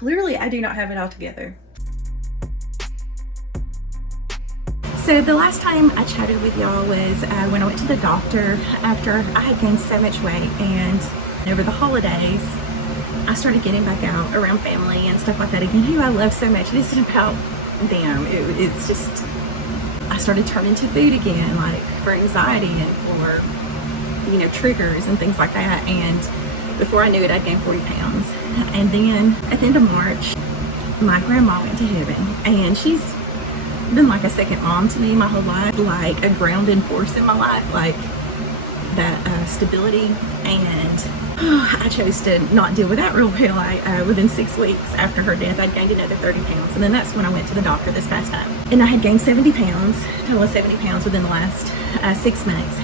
Clearly, I do not have it all together. So the last time I chatted with y'all was when I went to the doctor after I had gained so much weight, and over the holidays I started getting back out around family and stuff like that again, who I love so much. It isn't about them, it's just I started turning to food again, like for anxiety and for, you know, triggers and things like that. And before I knew it, I'd gained 40 pounds. And then at the end of March, my grandma went to heaven, and she's been like a second mom to me my whole life, like a grounding force in my life, like that stability. And I chose to not deal with that real well. Within 6 weeks after her death, I'd gained another 30 pounds. And then that's when I went to the doctor this past time. And I had gained 70 pounds, total of 70 pounds within the last 6 months.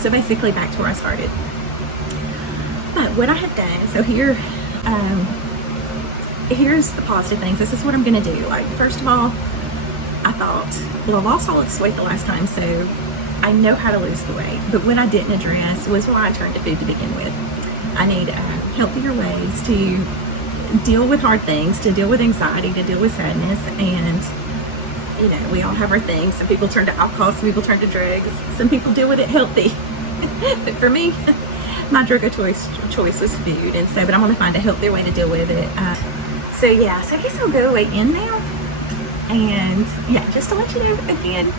So basically back to where I started. But what I have done, so here's the positive things. This is what I'm gonna do. Like, first of all, I thought, well, I lost all this weight the last time, so I know how to lose the weight. But what I didn't address was why I turned to food to begin with. I need healthier ways to deal with hard things, to deal with anxiety, to deal with sadness. And, you know, we all have our things. Some people turn to alcohol, some people turn to drugs, some people deal with it healthy. But for me, my drug of choice was food. And so, but I'm going to find a healthier way to deal with it. So yeah, so I guess I'll go weigh in now. And yeah, just to let you know again,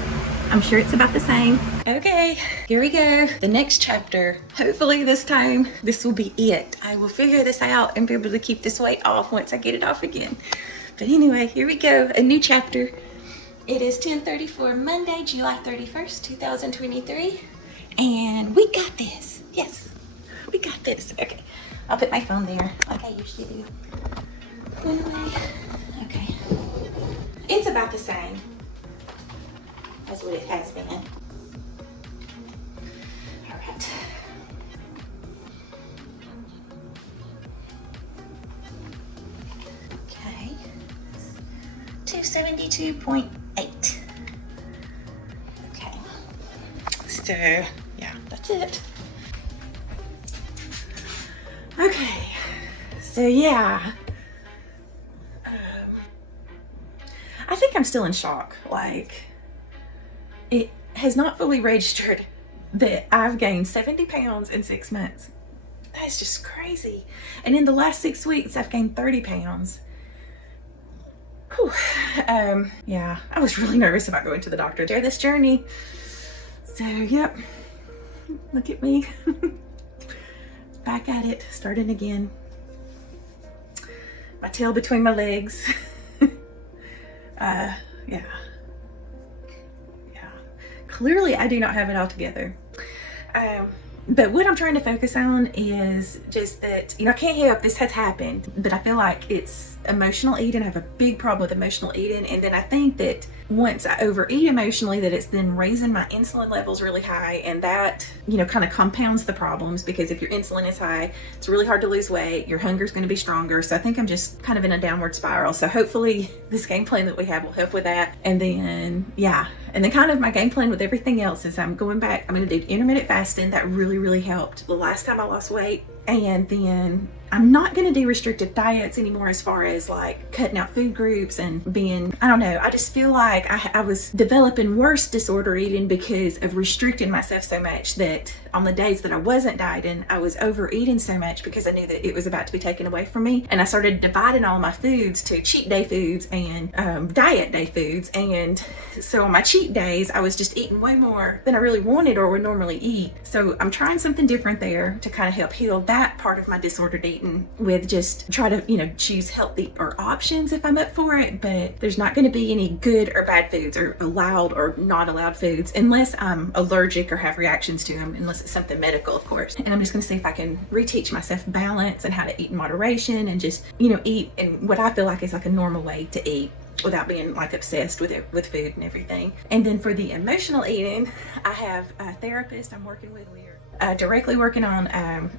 I'm sure it's about the same. Okay, here we go. The next chapter. Hopefully this time, this will be it. I will figure this out and be able to keep this weight off once I get it off again. But anyway, here we go. A new chapter. It is 10:34 Monday, July 31st, 2023. And we got this. Yes, we got this. Okay, I'll put my phone there like I usually do. Anyway, okay. It's about the same as what it has been. All right. Okay. 272.8. Okay. So, yeah, that's it. Okay. So, yeah. I think I'm still in shock. Like, it has not fully registered that I've gained 70 pounds in 6 months. That's just crazy. And in the last 6 weeks, I've gained 30 pounds. Whew. Yeah, I was really nervous about going to the doctor during this journey. So, yep, look at me. Back at it, starting again. My tail between my legs. Yeah. Clearly, I do not have it all together. But what I'm trying to focus on is just that, you know, I can't help this has happened, but I feel like it's emotional eating. I have a big problem with emotional eating. And then I think that once I overeat emotionally, that it's then raising my insulin levels really high. And that, you know, kind of compounds the problems, because if your insulin is high, it's really hard to lose weight. Your hunger is going to be stronger. So I think I'm just kind of in a downward spiral. So hopefully this game plan that we have will help with that. And then, yeah. And then kind of my game plan with everything else is I'm going back. I'm going to do intermittent fasting. That really helped the last time I lost weight. And then I'm not going to do restrictive diets anymore, as far as like cutting out food groups and being, I don't know, I just feel like I was developing worse disorder eating because of restricting myself so much, that on the days that I wasn't dieting, I was overeating so much because I knew that it was about to be taken away from me. And I started dividing all my foods to cheat day foods and diet day foods. And so on my cheat days, I was just eating way more than I really wanted or would normally eat. So I'm trying something different there to kind of help heal that part of my disordered eating, with just try to, you know, choose healthy or options if I'm up for it. But there's not going to be any good or bad foods or allowed or not allowed foods unless I'm allergic or have reactions to them, unless it's something medical, of course. And I'm just going to see if I can reteach myself balance and how to eat in moderation and just, you know, eat in what I feel like is like a normal way to eat without being like obsessed with it, with food and everything. And then for the emotional eating, I have a therapist I'm working with. directly working on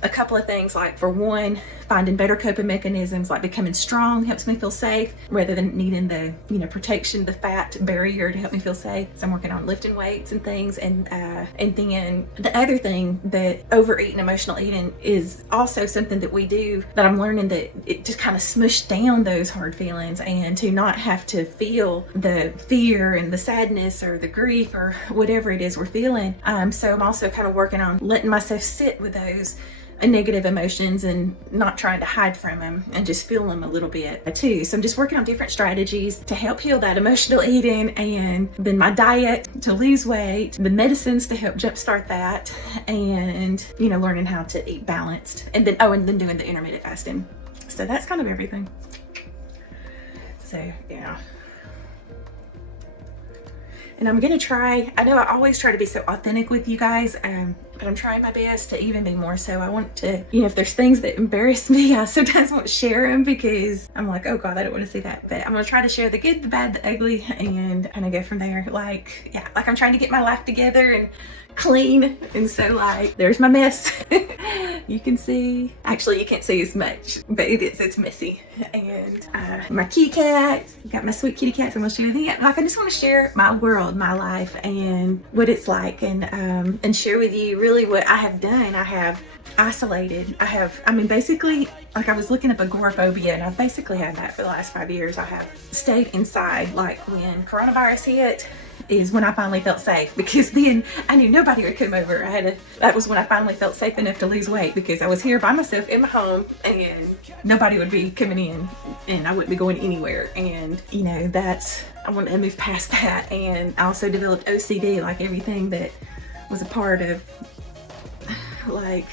a couple of things. Like for one, finding better coping mechanisms, like becoming strong helps me feel safe rather than needing the, you know, protection, the fat barrier to help me feel safe. So I'm working on lifting weights and things. And then the other thing, that overeating, emotional eating is also something that we do, that I'm learning that it just kind of smushed down those hard feelings, and to not have to feel the fear and the sadness or the grief or whatever it is we're feeling. So I'm also kind of working on letting myself sit with those negative emotions and not trying to hide from them, and just feel them a little bit too. So I'm just working on different strategies to help heal that emotional eating, and then my diet to lose weight, the medicines to help jumpstart that, and, you know, learning how to eat balanced, and then doing the intermittent fasting. So that's kind of everything. So yeah. And I'm gonna try, I know I always try to be so authentic with you guys, but I'm trying my best to even be more so. I want to, you know, if there's things that embarrass me, I sometimes won't share them because I'm like, oh God, I don't want to see that. But I'm gonna try to share the good, the bad, the ugly, and kind of go from there. Like, yeah, like I'm trying to get my life together and clean. And so like, there's my mess. You can see, actually you can't see as much, but it's messy. And my kitty cats, got my sweet kitty cats. I'm gonna share them. Like, I just want to share my world, my life, and what it's like, and share with you really what I have done. I have isolated. I mean, basically, like, I was looking up agoraphobia, and I've basically had that for the last 5 years. I have stayed inside. Like, when coronavirus hit is when I finally felt safe, because then I knew nobody would come over. That was when I finally felt safe enough to lose weight, because I was here by myself in my home and nobody would be coming in and I wouldn't be going anywhere. And, you know, I want to move past that. And I also developed OCD, like everything that was a part of, like,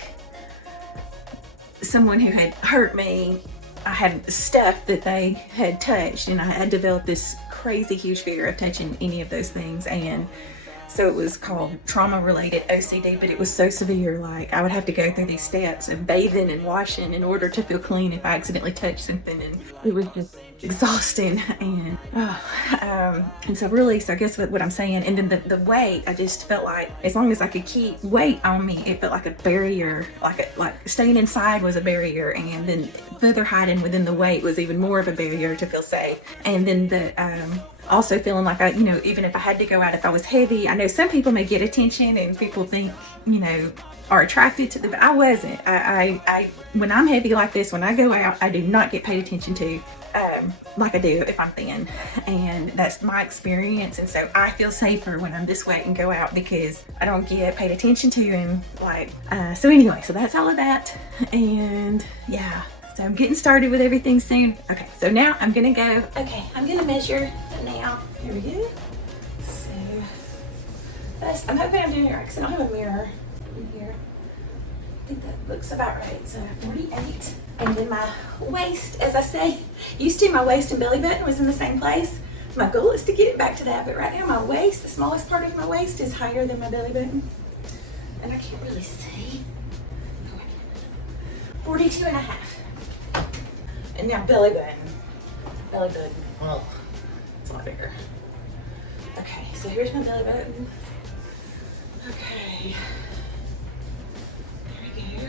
someone who had hurt me, I had stuff that they had touched, and I had developed this crazy huge fear of touching any of those things. And so it was called trauma-related OCD, but it was so severe. Like, I would have to go through these steps of bathing and washing in order to feel clean if I accidentally touched something, and it was just exhausting. And so really, so I guess what I'm saying, and then the weight, I just felt like as long as I could keep weight on me, it felt like a barrier, like staying inside was a barrier, and then further hiding within the weight was even more of a barrier to feel safe. And then also feeling like you know, even if I had to go out, if I was heavy, I know some people may get attention and people think, you know, are attracted to but I wasn't. I when I'm heavy like this, when I go out, I do not get paid attention to like I do if I'm thin, and that's my experience. And so I feel safer when I'm this weight and go out, because I don't get paid attention to. And like so anyway, so that's all of that. And yeah, so I'm getting started with everything soon. Okay, so now I'm gonna go. Okay, I'm gonna measure now. Here we go. So first, I'm hoping I'm doing it right because I don't have a mirror in here. I think that looks about right. So 48. And then my waist, as I say, used to, my waist and belly button was in the same place. My goal is to get it back to that, but right now my waist, the smallest part of my waist, is higher than my belly button. And I can't really see. 42 and a half. And now belly button, oh, it's a lot bigger. Okay, so here's my belly button. Okay, there we go.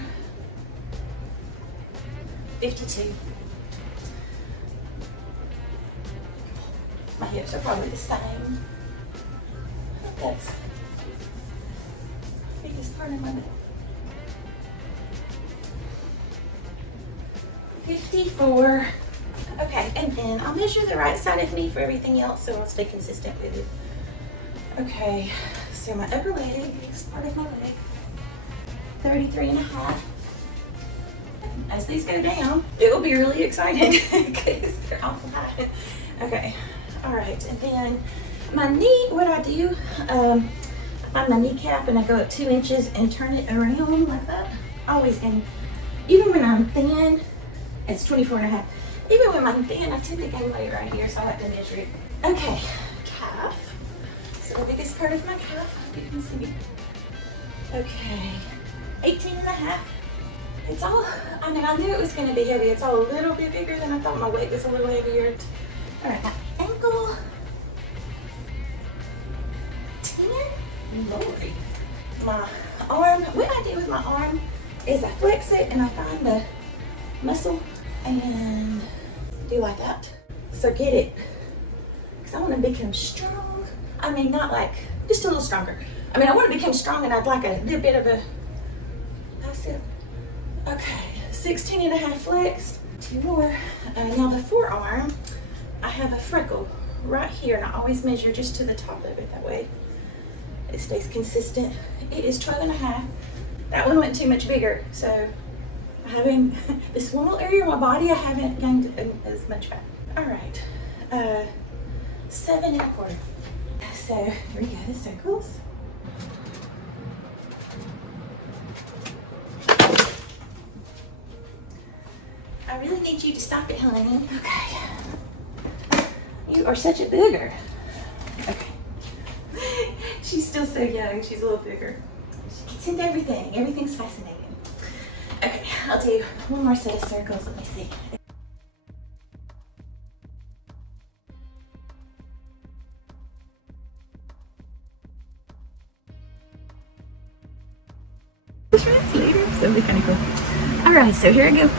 52. My hips are probably the same. That's the biggest part of my belly. 54. Okay, and then I'll measure the right side of me for everything else, so I'll stay consistent with it. Okay, so my upper leg, this part of my leg, 33 and a half. As these go down, it will be really exciting because they're awful high. Okay, all right, and then my knee, what I do, I find my kneecap and I go up 2 inches and turn it around like that. Always gain, even when I'm thin, it's 24 and a half. Even when I'm thin, I tend to gain weight right here, so I like to measure it. Okay, calf. So the biggest part of my calf, you can see. Okay, 18 and a half. It's all, I mean, I knew it was going to be heavy. It's all a little bit bigger than I thought. My weight was a little heavier. All right, my ankle. 10. Lord. My arm, what I do with my arm is I flex it and I find the muscle and do like that. So get it, because I want to become strong. I mean, not like, just a little stronger. I mean, I want to become strong and I'd like a little bit of a bicep. Okay, 16.5 flexed. 2 more. Now the forearm, I have a freckle right here and I always measure just to the top of it, that way it stays consistent. It is 12.5. That one went too much bigger, so I haven't, this one little area of my body, I haven't gained as much fat. All right, 7.25. So here we go, circles. I really need you to stop it, honey. Okay. You are such a booger. Okay. She's still so young, she's a little bigger. She gets into everything. Everything's fascinating. Okay, I'll do one more set of circles. Let me see. Later, so it'll be kind of cool. All right, so here I go.